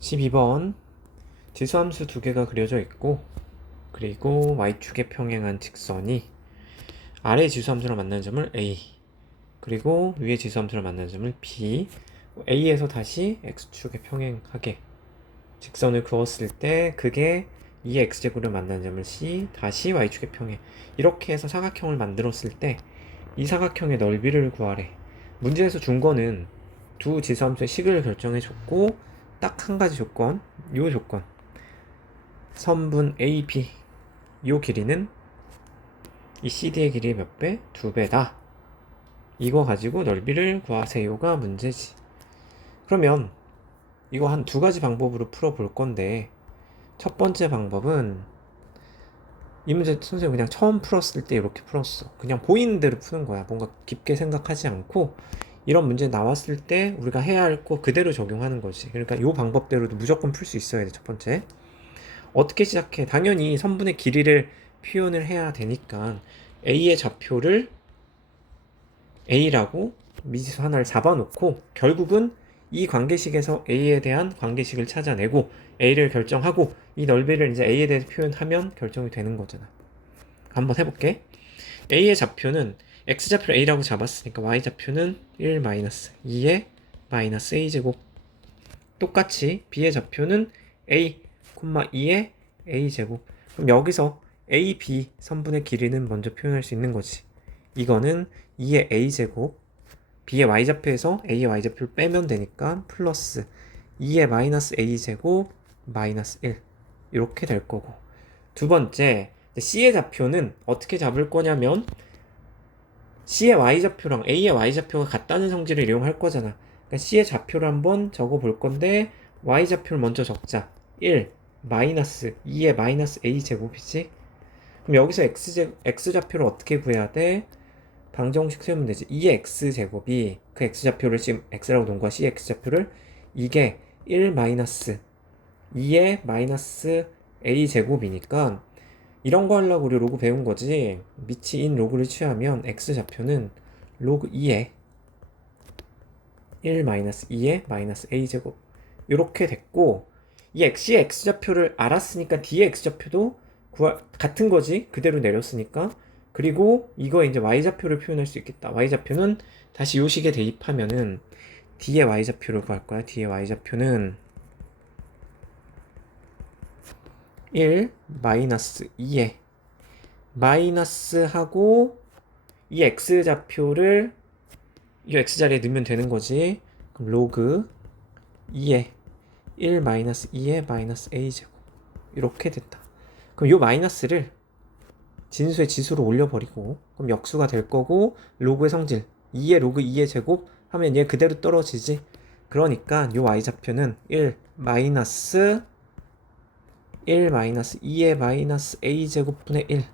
12번 지수함수 두 개가 그려져 있고, 그리고 y축에 평행한 직선이 아래 지수함수를 만나는 점을 A, 그리고 위에 지수함수를 만나는 점을 B, A에서 다시 x축에 평행하게 직선을 그었을 때 그게 2x제곱을 만나는 점을 C, 다시 y축에 평행, 이렇게 해서 사각형을 만들었을 때 이 사각형의 넓이를 구하래. 문제에서 준 거는 두 지수함수의 식을 결정해 줬고, 딱 한 가지 조건, 요 조건, 선분 AB 요 길이는 이 CD의 길이의 몇 배? 2배다. 이거 가지고 넓이를 구하세요가 문제지. 그러면 이거 한 두 가지 방법으로 풀어볼 건데, 첫 번째 방법은 이 문제 선생님 그냥 처음 풀었을 때 이렇게 풀었어. 그냥 보이는 대로 푸는 거야. 뭔가 깊게 생각하지 않고 이런 문제 나왔을 때 우리가 해야 할 거 그대로 적용하는 거지. 그러니까 이 방법대로도 무조건 풀 수 있어야 돼. 첫 번째, 어떻게 시작해? 당연히 선분의 길이를 표현을 해야 되니까 A의 좌표를 A라고 미지수 하나를 잡아놓고 결국은 이 관계식에서 A에 대한 관계식을 찾아내고 A를 결정하고 이 넓이를 이제 A에 대해서 표현하면 결정이 되는 거잖아. 한번 해볼게. A의 좌표는 X좌표를 A라고 잡았으니까 Y좌표는 1 2의 마이너스 A제곱. 똑같이 B의 좌표는 A, 2의 A제곱. 그럼 여기서 A, B 선분의 길이는 먼저 표현할 수 있는 거지. 이거는 2의 A제곱, B의 Y좌표에서 A의 Y좌표를 빼면 되니까 플러스 2의 마이너스 A제곱 마이너스 1 이렇게 될 거고, 두 번째 C의 좌표는 어떻게 잡을 거냐면 C의 Y좌표랑 A의 Y좌표가 같다는 성질을 이용할 거잖아. 그러니까 C의 좌표를 한번 적어 볼 건데 Y좌표를 먼저 적자. 1 마이너스 2의 마이너스 A제곱이지. 그럼 여기서 X좌표를 어떻게 구해야 돼? 방정식 세우면 되지. 2의 X제곱이 그 X좌표를 지금 X라고 놓은 거야. C의 X좌표를. 이게 1 마이너스 2의 마이너스 A제곱이니까 이런 거 하려고 우리 로그 배운 거지. 미치인 로그를 취하면 X좌표는 로그 2의 1 마이너스 2의 마이너스 A제곱 이렇게 됐고, 이 X의 X좌표를 알았으니까 D의 X좌표도 같은 거지. 그대로 내렸으니까. 그리고 이거 이제 Y좌표를 표현할 수 있겠다. Y좌표는 다시 요 식에 대입하면은 D의 Y좌표를 구할 거야. D의 Y좌표는 1 마이너스 2에 마이너스 하고 이 X좌표를 이 X자리에 넣으면 되는 거지. 그럼 로그 2에 1 마이너스 2의 마이너스 A제곱 이렇게 됐다. 그럼 요 마이너스를 진수의 지수로 올려버리고 그럼 역수가 될 거고, 로그의 성질 2의 로그 2의 제곱 하면 얘 그대로 떨어지지. 그러니까 요 Y좌표는 1 마이너스 2의 마이너스 A제곱분의 1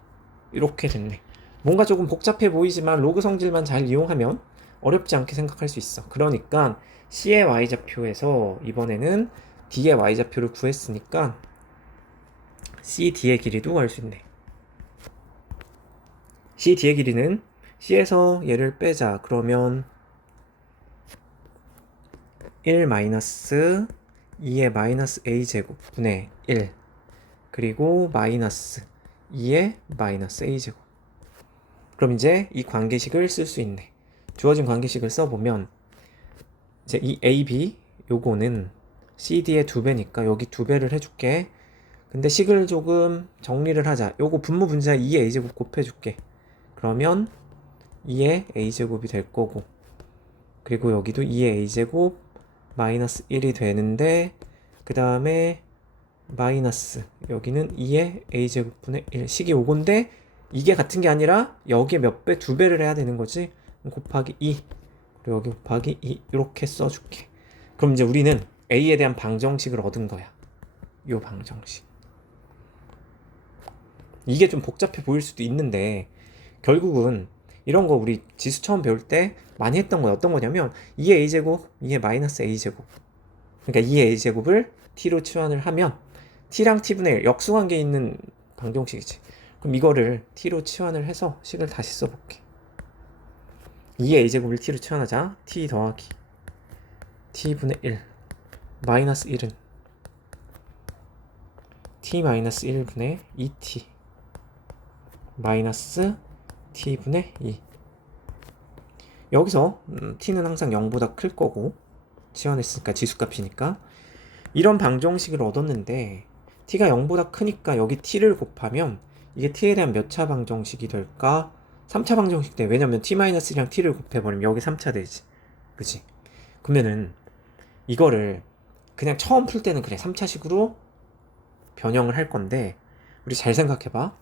이렇게 됐네. 뭔가 조금 복잡해 보이지만 로그 성질만 잘 이용하면 어렵지 않게 생각할 수 있어. 그러니까 C의 Y좌표에서 이번에는 D의 Y좌표를 구했으니까 CD의 길이도 구할 수 있네. CD의 길이는 C에서 얘를 빼자. 그러면 1 마이너스 2의 마이너스 A제곱 분의 1 그리고 마이너스 2의 마이너스 A제곱. 그럼 이제 이 관계식을 쓸 수 있네. 주어진 관계식을 써보면 이제 이 AB 요거는 CD의 2배니까 여기 2배를 해줄게. 근데 식을 조금 정리를 하자. 요거 분모 분자 2의 A제곱 곱해줄게. 그러면 2의 A제곱이 될 거고, 그리고 여기도 2의 A제곱 마이너스 1이 되는데 그 다음에 마이너스 여기는 2의 A제곱분의 1 식이 요건데 이게 같은 게 아니라 여기에 몇 배? 2배를 해야 되는 거지. 곱하기 2 그리고 여기 곱하기 2 이렇게 써줄게. 그럼 이제 우리는 A에 대한 방정식을 얻은 거야. 요 방정식. 이게 좀 복잡해 보일 수도 있는데 결국은 이런 거 우리 지수 처음 배울 때 많이 했던 거야. 어떤 거냐면 2의 A제곱, 2의 마이너스 A제곱. 그러니까 2의 A제곱을 T로 치환을 하면 T랑 T분의 1 역수관계에 있는 방정식이지. 그럼 이거를 T로 치환을 해서 식을 다시 써볼게. 2의 A제곱을 T로 치환하자. T 더하기 T분의 1 마이너스 1은 t-1분의 2t 마이너스 t분의 2. 여기서 t는 항상 0보다 클 거고 치환했으니까 지수값이니까 이런 방정식을 얻었는데 t가 0보다 크니까 여기 t를 곱하면 이게 t에 대한 몇 차 방정식이 될까? 3차 방정식 돼. 왜냐면 t-1이랑 t를 곱해버리면 여기 3차 되지. 그치? 그러면은 이거를 그냥 처음 풀 때는 그래 3차식으로 변형을 할 건데 우리 잘 생각해봐.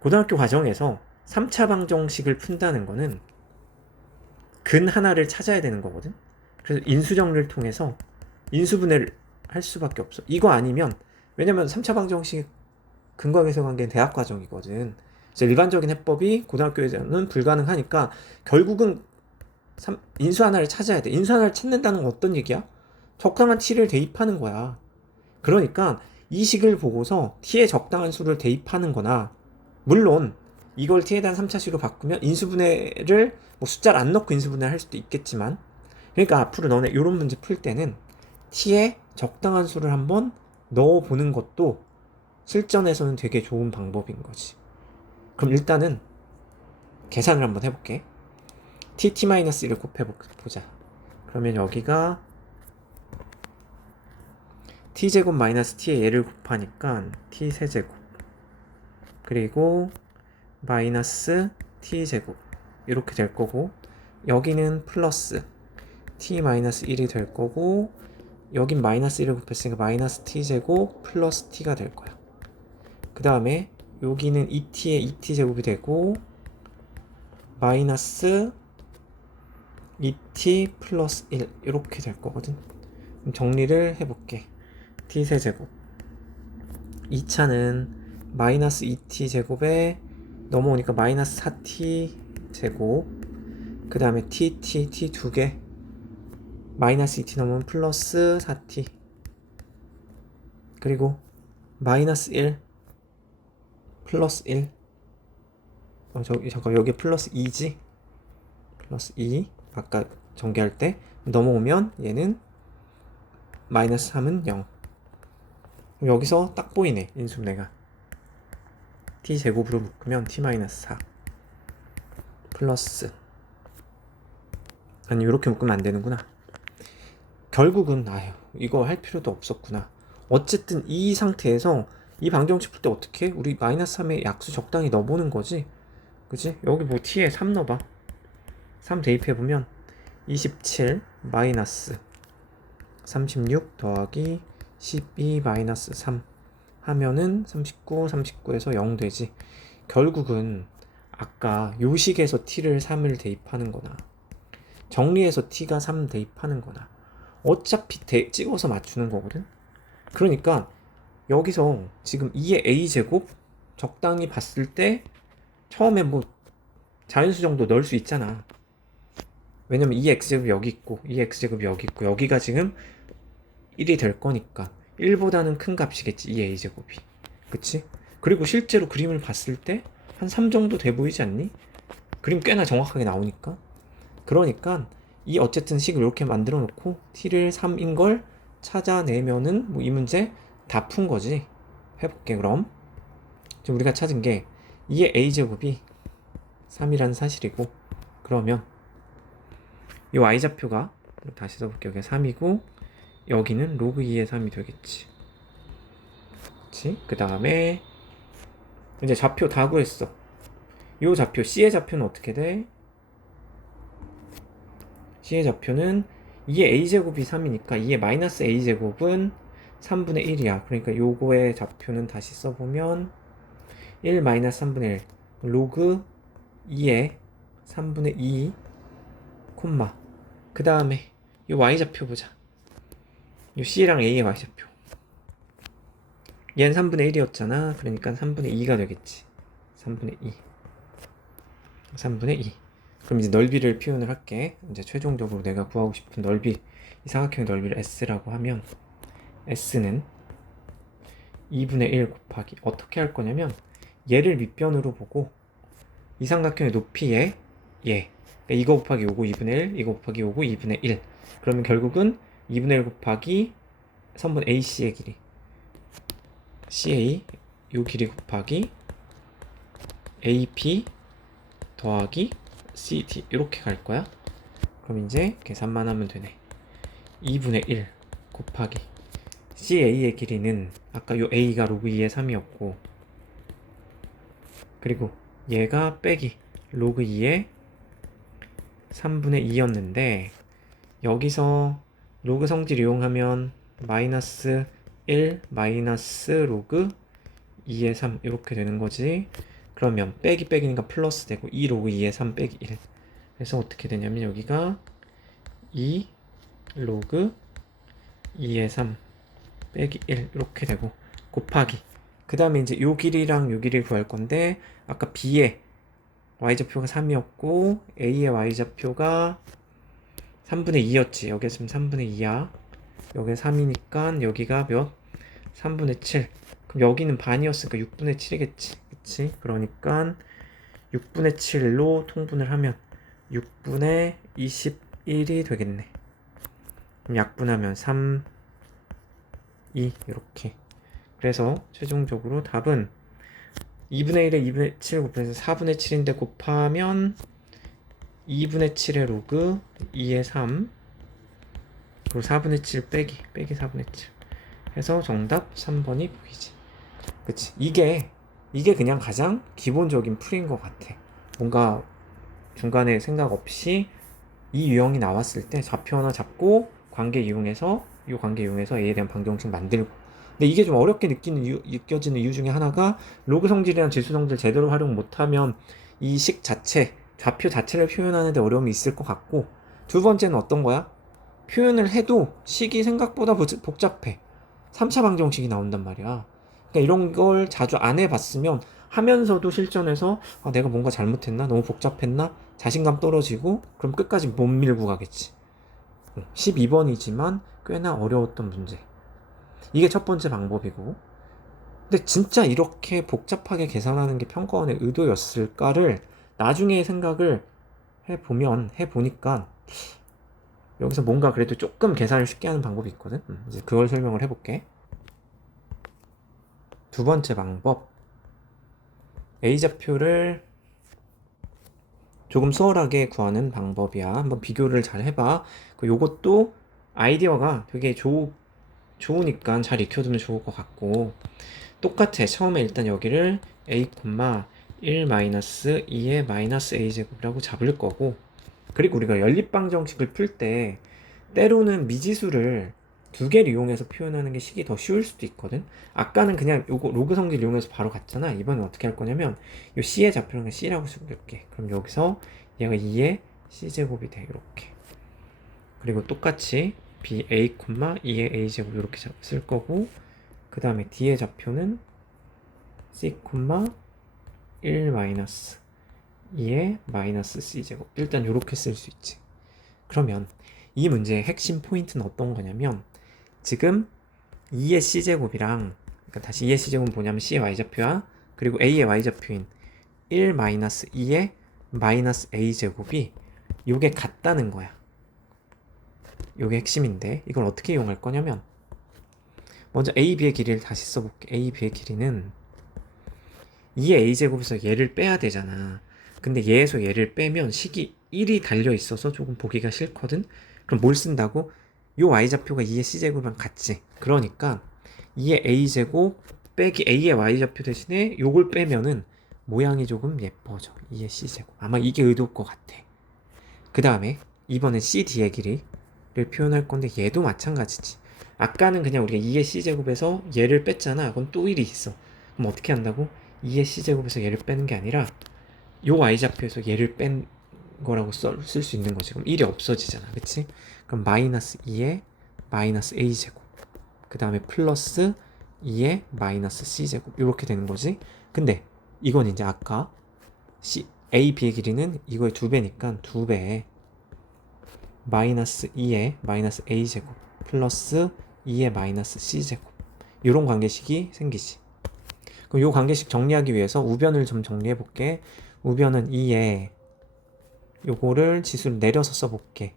고등학교 과정에서 3차 방정식을 푼다는 거는 근 하나를 찾아야 되는 거거든. 그래서 인수정리를 통해서 인수분해를 할 수밖에 없어. 이거 아니면 왜냐면 3차 방정식 근거계수 관계는 대학 과정이거든. 그래서 일반적인 해법이 고등학교에서는 불가능하니까 결국은 인수 하나를 찾아야 돼. 인수 하나를 찾는다는 건 어떤 얘기야? 적당한 t를 대입하는 거야. 그러니까 이 식을 보고서 t의 적당한 수를 대입하는 거나 물론 이걸 t에 대한 3차식으로 바꾸면 인수분해를 뭐 숫자를 안 넣고 인수분해를 할 수도 있겠지만 그러니까 앞으로 너네 이런 문제 풀 때는 t에 적당한 수를 한번 넣어보는 것도 실전에서는 되게 좋은 방법인 거지. 그럼 일단은 계산을 한번 해볼게. t-1을 곱해보자. 그러면 여기가 t제곱 마이너스 t의 얘를 곱하니까 t세제곱 그리고 마이너스 t제곱 이렇게 될 거고 여기는 플러스 t-1이 될 거고 여긴 마이너스 1을 곱했으니까 마이너스 t제곱 플러스 t가 될 거야. 그 다음에 여기는 2t의 2t제곱이 되고 마이너스 2t 플러스 1 이렇게 될 거거든. 그럼 정리를 해볼게. t세제곱 2차는 마이너스 2t 제곱에 넘어오니까 마이너스 4t 제곱 그 다음에 t 두 개 마이너스 2t 넘으면 플러스 4t 그리고 마이너스 1 플러스 1 잠깐 여기 플러스 2지 플러스 2 아까 전개할 때 넘어오면 얘는 마이너스 3은 0 여기서 딱 보이네 인수분해가 t제곱으로 묶으면 t-4 플러스 아니 이렇게 묶으면 안 되는구나. 결국은 이거 할 필요도 없었구나. 어쨌든 이 상태에서 이 방정식 풀 때 어떻게 우리 마이너스 3의 약수 적당히 넣어보는 거지. 그치? 여기 뭐 t에 3 넣어봐. 3 대입해보면 27 마이너스 36 더하기 12 마이너스 3 하면은 39에서 0 되지. 결국은 아까 요식에서 t를 3을 대입하는 거나 정리해서 t가 3 대입하는 거나 어차피 찍어서 맞추는 거거든. 그러니까 여기서 지금 2의 a제곱 적당히 봤을 때 처음에 뭐 자연수 정도 넣을 수 있잖아. 왜냐면 2x제곱이 여기 있고 2x제곱이 여기 있고 여기가 지금 1이 될 거니까 1보다는 큰 값이겠지 2a제곱이. 그치? 그리고 실제로 그림을 봤을 때 한 3 정도 돼 보이지 않니? 그림 꽤나 정확하게 나오니까. 그러니까 이 어쨌든 식을 이렇게 만들어 놓고 t를 3인 걸 찾아내면은 뭐 이 문제 다 푼 거지. 해볼게 그럼. 지금 우리가 찾은 게 2의 a제곱이 3이라는 사실이고 그러면 이 y좌표가 다시 써볼게. 여기가 3이고 여기는 로그 2의 3이 되겠지. 그치? 그 다음에 이제 좌표 다 구했어. 이 좌표 C의 좌표는 어떻게 돼? C의 좌표는 2의 a제곱이 3이니까 2의 마이너스 a제곱은 3분의 1이야. 그러니까 요거의 좌표는 다시 써보면 1 마이너스 3분의 1 로그 2의 3분의 2 콤마 그 다음에 이 y좌표 보자. 이 C랑 A의 y좌표 얘는 3분의 1이었잖아. 그러니까 3분의 2가 되겠지. 3분의 2 그럼 이제 넓이를 표현을 할게. 이제 최종적으로 내가 구하고 싶은 넓이 이 삼각형의 넓이를 S라고 하면 S는 2분의 1 곱하기 어떻게 할 거냐면 얘를 밑변으로 보고 이 삼각형의 높이에 얘 그러니까 이거 곱하기 요거 2분의 1 이거 곱하기 요거 2분의 1 그러면 결국은 2분의 1 곱하기 선분 AC의 길이 CA 요 길이 곱하기 AP 더하기 CD 이렇게 갈 거야. 그럼 이제 계산만 하면 되네. 2분의 1 곱하기 CA의 길이는 아까 요 A가 로그 2의 3이었고 그리고 얘가 빼기 로그 2의 3분의 2였는데 여기서 로그 성질 이용하면 마이너스 1 마이너스 로그 2의 3 이렇게 되는 거지. 그러면 빼기 빼기니까 플러스 되고 2 로그 2의 3 빼기 1 그래서 어떻게 되냐면 여기가 2 로그 2의 3 빼기 1 이렇게 되고 곱하기 그 다음에 이제 요 길이랑 요 길이를 구할 건데 아까 B의 y좌표가 3이었고 A의 y좌표가 3분의 2였지. 여기 있으면 3분의 2야. 여기 3이니까 여기가 몇? 3분의 7. 그럼 여기는 반이었으니까 6분의 7이겠지. 그치? 그러니까 6분의 7로 통분을 하면 6분의 21이 되겠네. 그럼 약분하면 3, 2 이렇게. 그래서 최종적으로 답은 2분의 1에 2분의 7 곱해서 4분의 7인데 곱하면 2분의 7의 로그 2의 3 그리고 4분의 7 빼기 4분의 7 해서 정답 3번이 보이지. 그치? 이게 그냥 가장 기본적인 풀인 것 같아. 뭔가 중간에 생각 없이 이 유형이 나왔을 때 좌표 하나 잡고 관계 이용해서 이 관계 이용해서 A에 대한 방정식 만들고. 근데 이게 좀 어렵게 느껴지는 이유 중에 하나가 로그 성질이랑 지수 성질 제대로 활용 못하면 이 식 자체 좌표 자체를 표현하는데 어려움이 있을 것 같고 두 번째는 어떤 거야? 표현을 해도 식이 생각보다 복잡해. 3차 방정식이 나온단 말이야. 그러니까 이런 걸 자주 안 해봤으면 하면서도 실전에서 아, 내가 뭔가 잘못했나? 너무 복잡했나? 자신감 떨어지고 그럼 끝까지 못 밀고 가겠지. 12번이지만 꽤나 어려웠던 문제. 이게 첫 번째 방법이고 근데 진짜 이렇게 복잡하게 계산하는 게 평가원의 의도였을까를 나중에 생각을 해보니까 여기서 뭔가 그래도 조금 계산을 쉽게 하는 방법이 있거든. 이제 그걸 설명을 해볼게. 두 번째 방법. A좌표를 조금 수월하게 구하는 방법이야. 한번 비교를 잘 해봐. 요것도 아이디어가 되게 좋으니까 잘 익혀두면 좋을 것 같고 똑같아. 처음에 일단 여기를 a, 1 마이너스 2의 마이너스 a제곱이라고 잡을 거고 그리고 우리가 연립방정식을 풀 때 때로는 미지수를 두 개를 이용해서 표현하는 게 식이 더 쉬울 수도 있거든. 아까는 그냥 요거 로그 성질 이용해서 바로 갔잖아. 이번엔 어떻게 할 거냐면 요 c의 좌표는 c라고 쓸게. 그럼 여기서 얘가 2의 c제곱이 돼. 이렇게. 그리고 똑같이 b a, 2의 a제곱 이렇게 쓸 거고 그 다음에 d의 좌표는 c, 1 마이너스 2의 마이너스 c제곱. 일단 이렇게 쓸 수 있지. 그러면 이 문제의 핵심 포인트는 어떤 거냐면 지금 2의 c제곱이랑 그러니까 다시 2의 c제곱은 뭐냐면 c의 y좌표야. 그리고 a의 y좌표인 1 마이너스 2의 마이너스 a제곱이 요게 같다는 거야. 요게 핵심인데 이걸 어떻게 이용할 거냐면 먼저 a, b의 길이를 다시 써볼게. a, b의 길이는 2의 a제곱에서 얘를 빼야 되잖아. 근데 얘에서 얘를 빼면 식이 1이 달려있어서 조금 보기가 싫거든. 그럼 뭘 쓴다고? 요 y좌표가 2의 c제곱이랑 같지. 그러니까 2의 a제곱 빼기 a의 y좌표 대신에 요걸 빼면은 모양이 조금 예뻐져. 2의 c제곱. 아마 이게 의도일 것 같아. 그 다음에 이번엔 cd의 길이를 표현할 건데 얘도 마찬가지지. 아까는 그냥 우리가 2의 c제곱에서 얘를 뺐잖아. 그럼 또 1이 있어. 그럼 어떻게 한다고? 2의 c제곱에서 얘를 빼는 게 아니라 요 y좌표에서 얘를 뺀 거라고 쓸 수 있는 거지. 그럼 1이 없어지잖아. 그치? 그럼 마이너스 2의 마이너스 a제곱 그 다음에 플러스 2의 마이너스 c제곱 이렇게 되는 거지. 근데 이건 이제 아까 a, b의 길이는 이거의 2배니까 2배에 마이너스 2의 마이너스 a제곱 플러스 2의 마이너스 c제곱 이런 관계식이 생기지. 그럼 이 관계식 정리하기 위해서 우변을 좀 정리해 볼게. 우변은 2에 요거를 지수를 내려서 써볼게.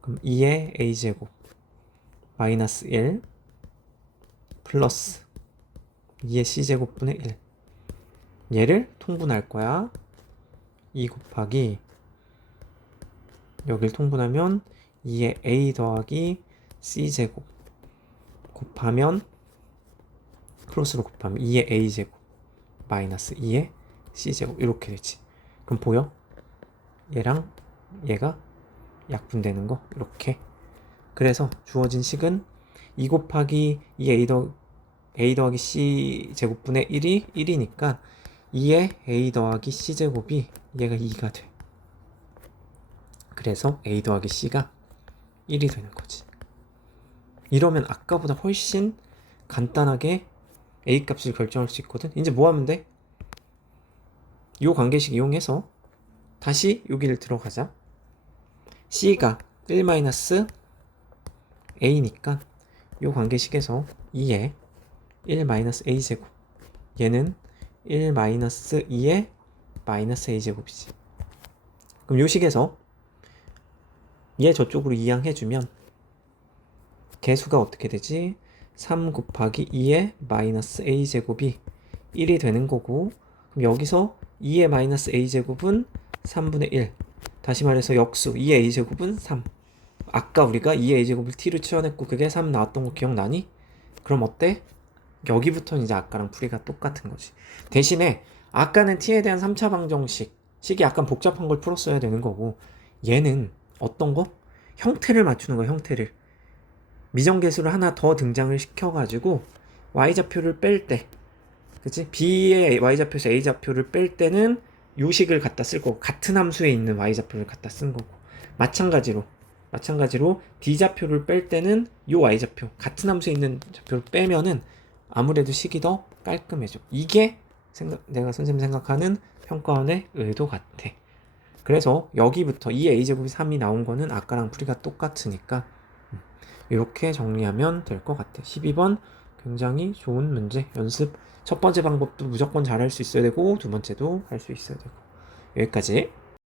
그럼 2의 a제곱 마이너스 1 플러스 2의 c제곱분의 1. 얘를 통분할 거야. 2 곱하기 여길 통분하면 2의 a 더하기 c제곱 곱하면 크로스로 곱하면 2의 a제곱 마이너스 2의 c제곱 이렇게 되지. 그럼 보여? 얘랑 얘가 약분되는 거 이렇게. 그래서 주어진 식은 2 곱하기 2a 더하기 c 제곱분의 1이 1이니까 2의 a 더하기 c 제곱이 얘가 2가 돼. 그래서 a 더하기 c가 1이 되는 거지. 이러면 아까보다 훨씬 간단하게 a 값을 결정할 수 있거든. 이제 뭐 하면 돼? 이 관계식 이용해서 다시 여기를 들어가자. c가 1-a니까 이 관계식에서 2의 1-a제곱 얘는 1-2의 마이너스 a제곱이지. 그럼 이 식에서 얘 저쪽으로 이항해주면 개수가 어떻게 되지? 3 곱하기 2의 마이너스 a제곱이 1이 되는 거고, 그럼 여기서 2의 마이너스 a제곱은 3분의 1. 다시 말해서 역수 2의 a제곱은 3. 아까 우리가 2의 a제곱을 t로 치환했고 그게 3 나왔던 거 기억나니? 그럼 어때? 여기부터는 이제 아까랑 풀이가 똑같은 거지. 대신에 아까는 t에 대한 3차 방정식이 약간 복잡한 걸 풀었어야 되는 거고, 얘는 어떤 거? 형태를 맞추는 거야, 형태를. 미정계수를 하나 더 등장을 시켜가지고 y좌표를 뺄 때, 그치? b의 y좌표에서 a좌표를 뺄 때는 요 식을 갖다 쓸 거고, 같은 함수에 있는 y좌표를 갖다 쓴 거고, 마찬가지로 d좌표를 뺄 때는 요 y좌표, 같은 함수에 있는 좌표를 빼면은 아무래도 식이 더 깔끔해져. 이게 내가 선생님 생각하는 평가원의 의도 같아. 그래서 여기부터 2a제곱이 3이 나온 거는 아까랑 풀이가 똑같으니까 이렇게 정리하면 될 것 같아. 12번 굉장히 좋은 문제. 연습 첫 번째 방법도 무조건 잘할 수 있어야 되고 두 번째도 할 수 있어야 되고. 여기까지.